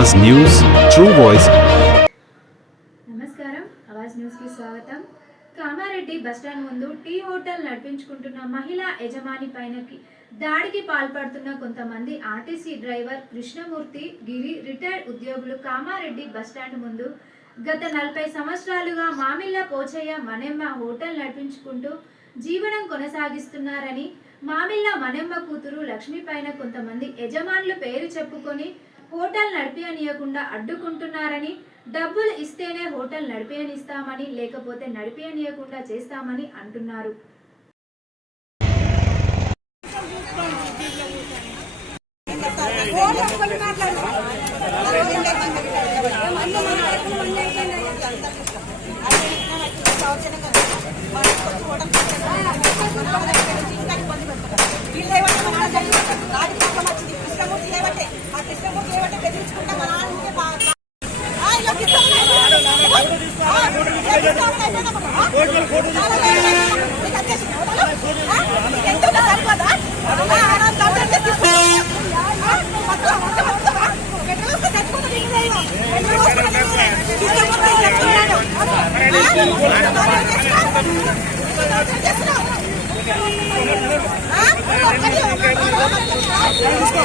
Awaz news true voice నమస్కారం. అవాజ్ న్యూస్కి స్వాగతం. కామారెడ్డి బస్టాండ్ ముందు టీ హోటల్ నడిపించుకుంటున్న మహిళా యజమాని పైనకి దాడికి పాల్పడుతున్న కొంతమంది RTC driver Krishnamurthy Giri retired ఉద్యోగులు కామారెడ్డి బస్టాండ్ ముందు గత నలభై సంవత్సరాలుగా మామిళ్ళ పోచయ్య మనెమ్మ హోటల్ నడిపించుకుంటూ జీవనం కొనసాగిస్తున్నారని మామిళ్ళ మనెమ్మ కూతురు లక్ష్మి పైన కొంతమంది యజమానులు పేరు చెప్పుకొని హోటల్ నడిపియనీయకుండా అడ్డుకుంటున్నారని డబ్బులు ఇస్తేనే హోటల్ నడిపియనిస్తామని లేకపోతే నడిపియనీయకుండా చేస్తామని అంటున్నారు. కృష్ణమూర్తి లేబట్టే ఆ కృష్ణమూర్తి లేబట్టే బెదిరించుకుంటా మా నాన్నకే చేస్తున్నావు తీసుకో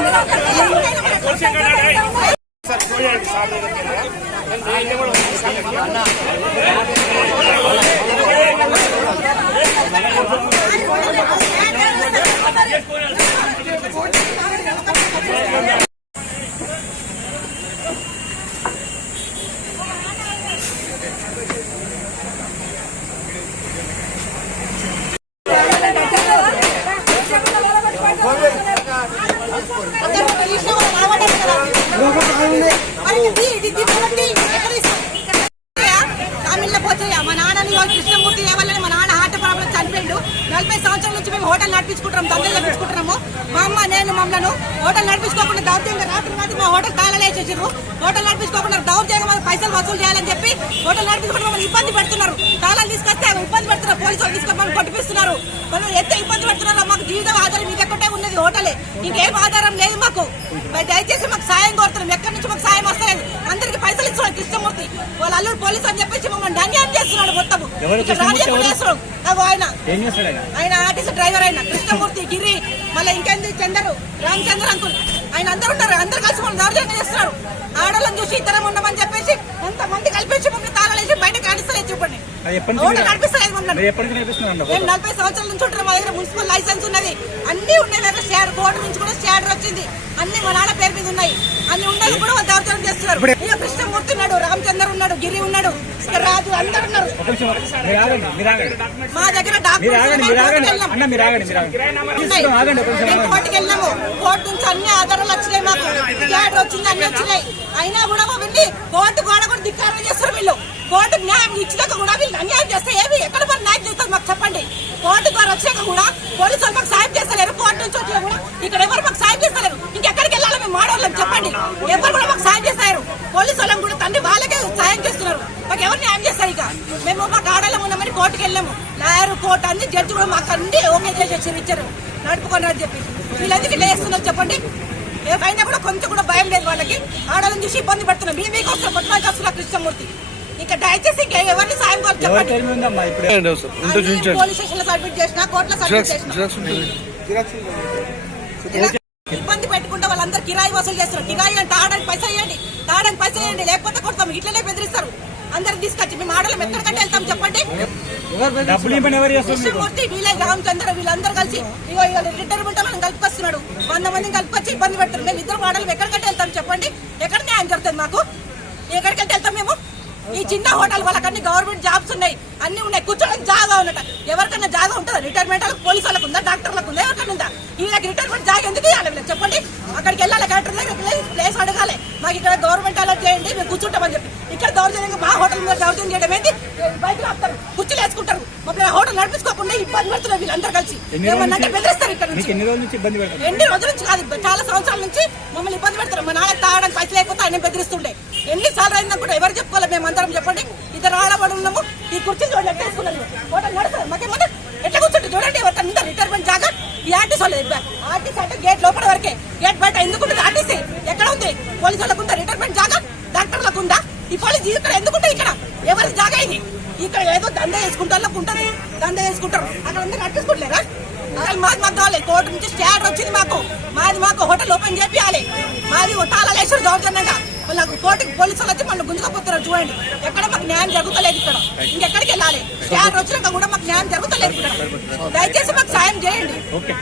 もう一回来ない! మా నాన్నని వాళ్ళు కృష్ణమూర్తి ఏమల్లని మా నాన్న హార్ట్ ప్రాబ్లం చనిపోయిండు. నలభై సంవత్సరాల నుంచి మేము హోటల్ నడిపించుకుంటున్నాం దందలు నడిపించుకుంటున్నాము మా అమ్మ నేను మమ్మల్ని హోటల్ నడిపించుకోకుండా దౌర్జంగా రాత్రి రాత్రి మా హోటల్ తాళాలు హోటల్ నడిపించుకోకుండా దౌర్జంగా పైసలు వసూలు చేయాలని చెప్పి హోటల్ నడిపించుకుంటే మమ్మల్ని ఇబ్బంది పెడుతున్నారు. తాళాలు తీసుకొస్తే ఇబ్బంది పెడుతున్నారు. పోలీసు వాళ్ళు తీసుకొని మమ్మల్ని కొట్టిపిస్తున్నారు. మనం ఎంత ఇబ్బంది పెడుతున్నారో మాకు జీవితం ఆధారం మీకు ఎక్కడే ఉన్నది హోటలే. ఇంకేం ఆధారం లేదు మాకు. దయచేసి మాకు సాయం కోరు ఎక్కడి నుంచి మాకు సాయం వస్తలేదు అందరికి పైసలు కృష్ణమూర్తి వాళ్ళ అల్లుడు పోలీసు అని చెప్పేసి మమ్మల్ని అన్యాయం చేస్తున్నాడు మొత్తం ఇక్కడ రానియకుండా చేస్తున్నాడు. అగో ఆయన. ఆయన? ఆర్టీసీ డ్రైవర్ ఆయన. కృష్ణమూర్తి గిరి మళ్ళీ ఇంకెంది? చందరు. రామచంద్ర అంకుల్. ఆయన అందరు ఉన్నారు అందరు కలిసి మమ్మల్ని దౌర్జన్యం చేస్తున్నారు. ఆడవాళ్ళని చూసి ఇద్దరం ఉండమని చెప్పేసి కొంతమంది కలిపేసి మమ్మల్ని తాళాలేసి బయటకు ఆడిస్తలేదు చూపండి నడిపిస్తలేదు మమ్మల్ని. మేము నలభై సంవత్సరాల నుంచి ఉంటారు మా దగ్గర మున్సిపల్ లైసెన్స్ ఉన్నది. అన్ని ఉన్నాయి దగ్గర. స్టాడ్ కోర్టు నుంచి కూడా స్టాడర్ వచ్చింది. అన్ని మా నాన్న పేరు మీద ఉన్నాయి. అన్ని ఉన్నది కూడా వాళ్ళు దౌర్జన్యం చేస్తున్నారు. ఉన్నాడు రామచందర్ ఉన్నాడు గిరి ఉన్నాడు రాజు అందరు ఉన్నారు. మా దగ్గర. కోర్టుకి వెళ్ళాము కోర్టు నుంచి అన్ని ఆధారాలు వచ్చినాయి మాకు. స్టాడర్ వచ్చింది అన్ని వచ్చినాయి. అయినా కూడా వెళ్ళి కోర్టు గోడ కూడా ధిక్కారం చేస్తారు వీళ్ళు. కోర్టు న్యాయం ఇచ్చినాక కూడా వీళ్ళు అన్యాయం చేస్తే ఏమి? ఎక్కడ మరి న్యాయం చేస్తారు మాకు చెప్పండి. కోర్టు ద్వారా వచ్చాక కూడా పోలీసు వాళ్ళు మాకు సాయం చేస్తలేరు కోర్టు నుంచి వచ్చినా కూడా ఇక్కడ ఎవరు మాకు సాయం చేస్తలేరు ఇంకెక్కడికి వెళ్ళాలి మేము మాడవాళ్ళం చెప్పండి ఎవరు కూడా మాకు సాయం చేస్తారు పోలీసు వాళ్ళని కూడా తండ్రి వాళ్ళకే సాయం చేస్తున్నారు మాకు ఎవరు న్యాయం చేస్తారు ఇక మేము మాకు ఆడాలం ఉన్నామని కోర్టుకి వెళ్ళాము. లాయర్ కోర్టు అన్ని జడ్జి కూడా మాకు అన్ని ఓకే చేసేసి ఇచ్చారు నడుపుకొని అని చెప్పి వీళ్ళందుకు ఇట్లా చేస్తున్నారు చెప్పండి. ఏమైనా కూడా కొంచెం కూడా భయం లేదు వాళ్ళకి. ఆడాలని చూసి ఇబ్బంది పడుతున్నాం. మీ మీకు వస్తున్న పట్టుకోవాలి వస్తున్న కృష్ణమూర్తి. ఇంకా దయచేసి ఇంకా ఎవరిని సాయం కావాలి చెప్పండి. పోలీస్ స్టేషన్లో సబ్మిట్ చేసిన కోర్టులో సబ్మిట్ చేసిన. ఇబ్బంది పెట్టుకుంటే వాళ్ళందరూ కిరాయి వసూలు చేస్తారు కిరాయి అంటే ఆడడానికి పైసా ఇవ్వండి తాడడానికి పైసా ఇవ్వండి లేకపోతే కొడతాం. ఇట్లనే బెదిరిస్తారు. అందరు తీసుకొచ్చి మేము ఆడలం ఎక్కడికంటే వెళ్తాం చెప్పండి? కృష్ణమూర్తి వీలై రామచంద్ర వీళ్ళందరూ కలిసి ఇగో ఇగో రిటైర్మెంట్ వాళ్ళని కలుపుకొస్తున్నాడు. వంద మందిని కలుపుకొచ్చి ఇబ్బంది పెడతారు. మేము ఇద్దరు ఆడలు ఎక్కడికంటే వెళ్తాం చెప్పండి? ఎక్కడ న్యాయం జరుగుతుంది మాకు? ఎక్కడికంటే వెళ్తాం మేము? ఈ చిన్న హోటల్ వాళ్ళకన్నీ గవర్నమెంట్ జాబ్స్ ఉన్నాయి. అన్ని ఉన్నాయి. కూర్చోడానికి జాగా ఉన్నట ఎవరికైనా జాగా ఉంటుందా? రిటైర్మెంట్ పోలీసు వాళ్ళకు ఉందా? డాక్టర్లకు ఉందా? ఎవరికైనా ఉందా? వీళ్ళకి రిటైర్మెంట్ జాగా ఎందుకు ఇవ్వాలి చెప్పండి. అక్కడికి వెళ్ళాలి. కలెక్టర్ దగ్గర ప్లేస్ అడగాలి. మాకు ఇక్కడ గవర్నమెంట్ అలర్ట్ చేయండి. మేము కూర్చుంటామని చెప్పి. ఇక్కడ దౌర్జన్యంగా మా హోటల్ మీద దౌర్జన్యం చేయడం ఏంటి బయటకు ఆపుతారు కుర్చీలు వేసుకుంటారు. మా హోటల్ నడిపించుకోకుండా ఇబ్బంది పడుతున్నారు వీళ్ళందరూ కలిసి. ఏమన్నా బెదిరిస్తారు ఇక్కడ నుంచి. ఎన్ని రోజుల నుంచి ఇబ్బంది పెడతారు? ఎన్ని రోజుల నుంచి కాదు చాలా సంవత్సరాల నుంచి మమ్మల్ని ఇబ్బంది పెడతారు. మా నాన్న తాగడానికి పైసలు లేకపోతే ఆయన బెదిరిస్తుండే. ఎన్ని సార్లు అయిందా కూడా ఎవరు చెప్పుకోవాలి మేము అందరం చెప్పండి. ఇద్దరు ఆడబడి ఉన్నాము ఈ కుర్చీలు చూడండి ఎట్లా వేసుకున్నాను హోటల్ నడుస్తారు మాకేమన్నా ఎట్లా కూర్చుంటే చూడండి ఎవరికైనా ఉందా రిటైర్మెంట్ జాగా. ఈ ఆర్టీసీ వాళ్ళు ఆర్టీసీ అంటే గేట్ లోపల వరకే. గేట్ బయట ఎందుకు ఉంటుంది ఆర్టీసీ? ఎక్కడ ఉంది? పోలీసు వాళ్ళకు రిటైర్మెంట్ జాగా? డాక్టర్లకు ఉందా? ఈ పోలీస్ ఇక్కడ ఎందుకుంటుంది ఇక్కడ? ఎవరి జాగా ఇది ఇక్కడ ఏదో దంద వేసుకుంటే వాళ్ళకు ఉంటుంది దంద వేసుకుంటారు. అక్కడ అందరూ నడిపించుకుంటలేరా అసలు మాది మాకు కావాలి. కోర్టు నుంచి స్టాట్ వచ్చింది మాకు. మాది మాకు హోటల్ ఓపెన్ చేపియాలి. మాది తాళాలేశ్వరు దౌర్జన్యంగా. వాళ్ళకు కోర్టుకి పోలీసులు వచ్చి మళ్ళీ గుంజుకపోతున్నారు చూడండి. ఎక్కడ మాకు న్యాయం జరుగుతలేదు ఇక్కడ. ఇంకెక్కడికి వెళ్ళాలి? స్టాట్ వచ్చినాక కూడా మాకు న్యాయం జరుగుతలేదు ఇక్కడ. దయచేసి మాకు సాయం చేయండి. ఓకే